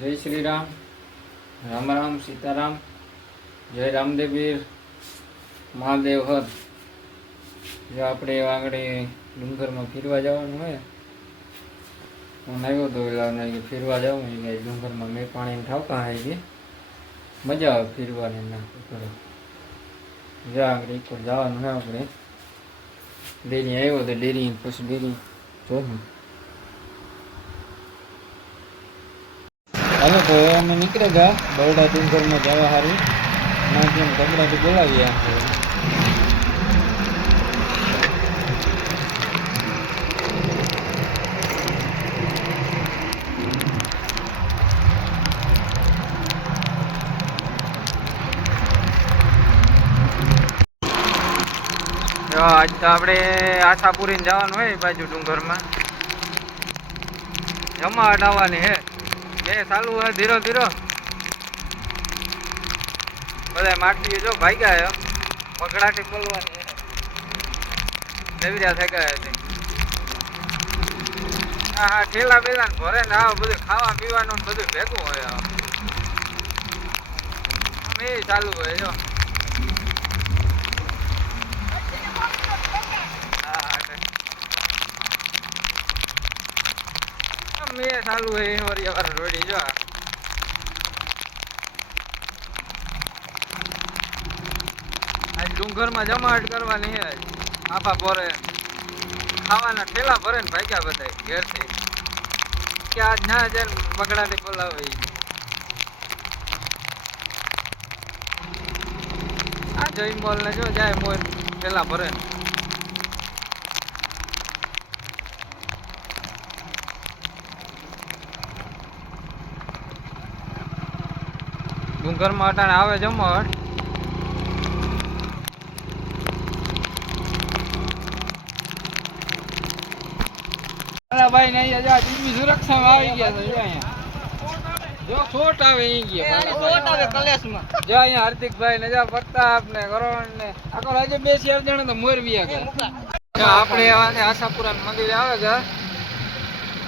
જય શ્રી રામ, રામ રામ, સીતારામ, જય રામદેવીર, મહાદેવ હર. જો આપણે આગળ ડુંગરમાં ફરવા જવાનું હોય, હું આવ્યો તો એટલે ફરવા જવું કે ડુંગરમાં મેં પાણી ઠાવકા આવી ગઈ, મજા આવે ફરવાની ના કરો. જો આગળ એક જવાનું હોય આપણે ડેરી આવ્યો તો ડેરી પછી ડેરી જોઉં. હાલો તો અમે નીકળે ગયા બરોડા ડુંગરમાં જવા સારું ના જેમ કપડાથી બોલાવીએ આપણે. આજ તો આપણે આશાપુરી જવાનું હોય એ બાજુ ડુંગરમાં જમા હટાવવાની હે. બે ચાલુ હે ધીરો ધીરો બધા માટી જો ભાગ્યા પકડાટી બોલવાની નવીરા થઈ ગયા છે. હા હા ઠેલા પેલા ભરે ને આ બધું ખાવા પીવાનું બધું ભેગું હોય એ ચાલુ હોય જો. મેં ચાલુ હોય એની વાર રોડી જો. આજ ડુંગરમાં જમાવટ કરવાની છે. આફા ભરે ખાવાના ઠેલા ભરે ને ભાગ્યા બધા ઘેરથી કે આજ ના જાય પકડાથી બોલાવે. આ જૈન મોલ ને જો જાય મોર ઠેલા ભરે ને. ડુંગરમાં અટાણે આવે જમવાટ. ભાઈ ને અહીંયા બીજી સુરક્ષામાં આવી ગયા છે. જો અહીંયા જો શોટ આવે અહીં ગયા શોટ આવે કલેશમાં. જો અહીંયા હાર્દિકભાઈ ને જો પ્રતાપ ને કરણ ને આખો રાજે બેસી આવી જણે તો મોરબી આગળ આપણે આશાપુરા મંદિર આવે છે.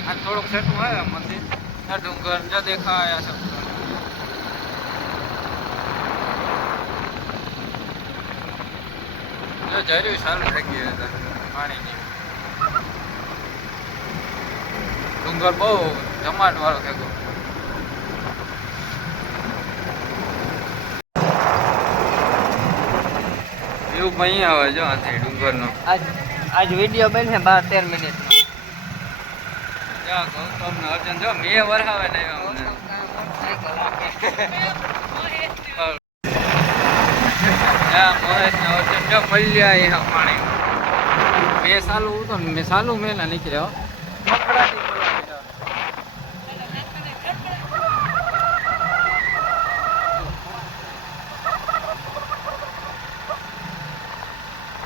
આ થોડુંક સેટું આવે મંદિર ડુંગર જો દેખાય આશાપુરા. જરૂર સારું થઈ ગયું પાણીની. ડુંગર બહુ જમાટ વાળો થઈ ગયો. એવું ભાઈ આવે જો આથી ડુંગર નો આજ વિડીયો બનશે 12-13 મિનિટ નો. ગૌતમ ને અર્જુન જો મેં વરહાવે ને મોહેશ ને અર્જુન જો મળ્યા અહીંયા પાણી. મેં સાલું તો મેં સાલું મેલા નીકળ્યો.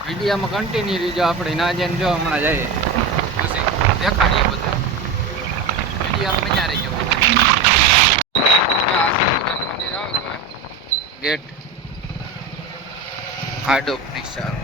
વિડીયોમાં કન્ટિન્યુ રહીજો. આપણે ના જઈને જો હમણાં જઈએ પછી દેખાડીએ બધું. વિડીયોમાં મજા રહીજો. મંદિર આવે ગેટ હાડો નિશાળ.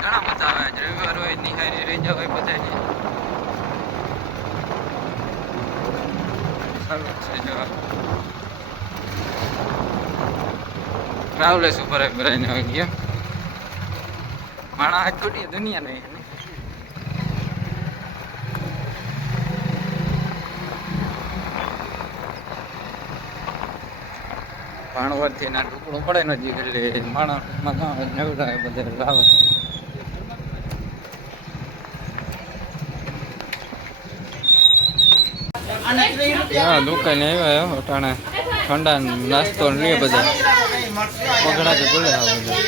ઘણા મજા આવે. રવિવાર હોય નિહારી રહી જાય બધા સારું છે. જો ટ્રાવેલર્સ ઉપર ભરાઈને આવી ગયા માણા. ખોટી દુનિયા નહીં. ભાણવરથી ના ટુકડો પડે નજીક એટલે માણસમાં નવડાવે બધા લાવે. હા દુકાને આવ્યા અટાણે ઠંડા નાસ્તો લે બધા પગડા તો બોલે આ બધા.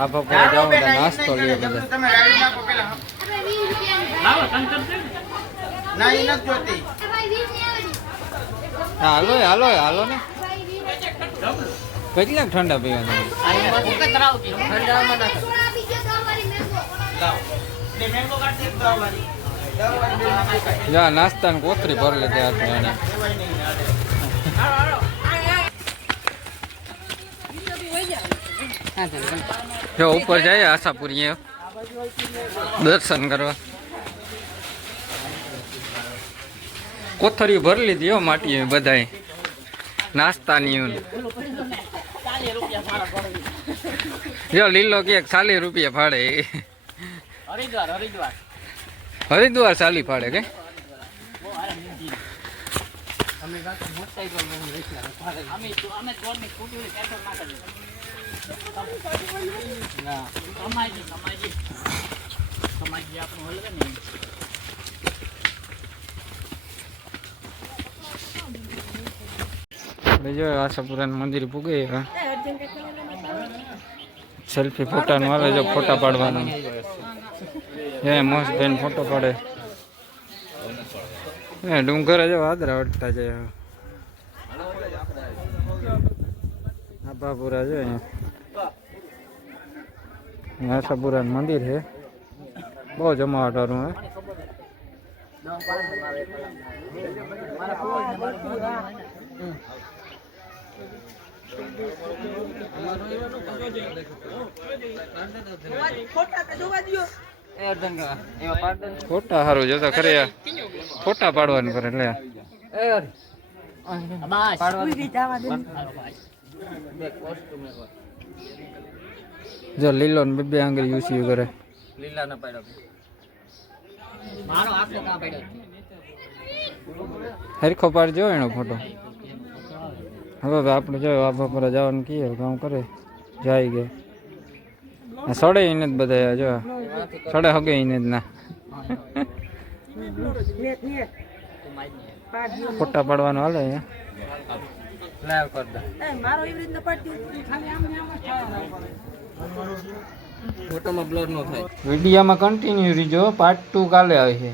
આ બપોરે જાવ તો નાસ્તો લે બધા. ના એ નથી જોતી. હાલો હાલો હાલો ને કેટલાક ઠંડા પીવા જા નાસ્તા ને કોથરી ભર લે ત્યાં જો ઉપર જાય આશાપુરી દર્શન કરવા કોથરી ભરી લીધી હો માટી બધાય નાસ્તાની જો લીલો કેક 40 રૂપિયા ફાડે હરિદ્વાર 40 ફાડે કે જો આશાપુરા મંદિર પૂગે સેલ્ફી ફોટાનું હાલે જો ફોટા પાડવાનું એ મસ્ત બેન ફોટો પાડે એ ડુંગર જો વાદરા વટતા જાય આબાપુરા જો અહીંયા આશાપુરા મંદિર છે બહુ જમાવટ વાળું હે ફોટા સારું જોતા ખરે ફોટા પાડવાનું કરે એટલે જો લીલો ને બે આંગળી યુસી કરે લીલા ના પાડ્યો મારો આખો કા પાડ્યો હરખો પાડજો એનો ફોટો હવે આપણે જો આબા પર જવાનું કીએ કામ કરે જાય ગયા સડે એને જ બધા જો સડે હગે એને જ ના ફોટા પાડવાનું હાલે વિડીયોમાં કન્ટિન્યુ રીજો પાર્ટ 2 કાલે આવે છે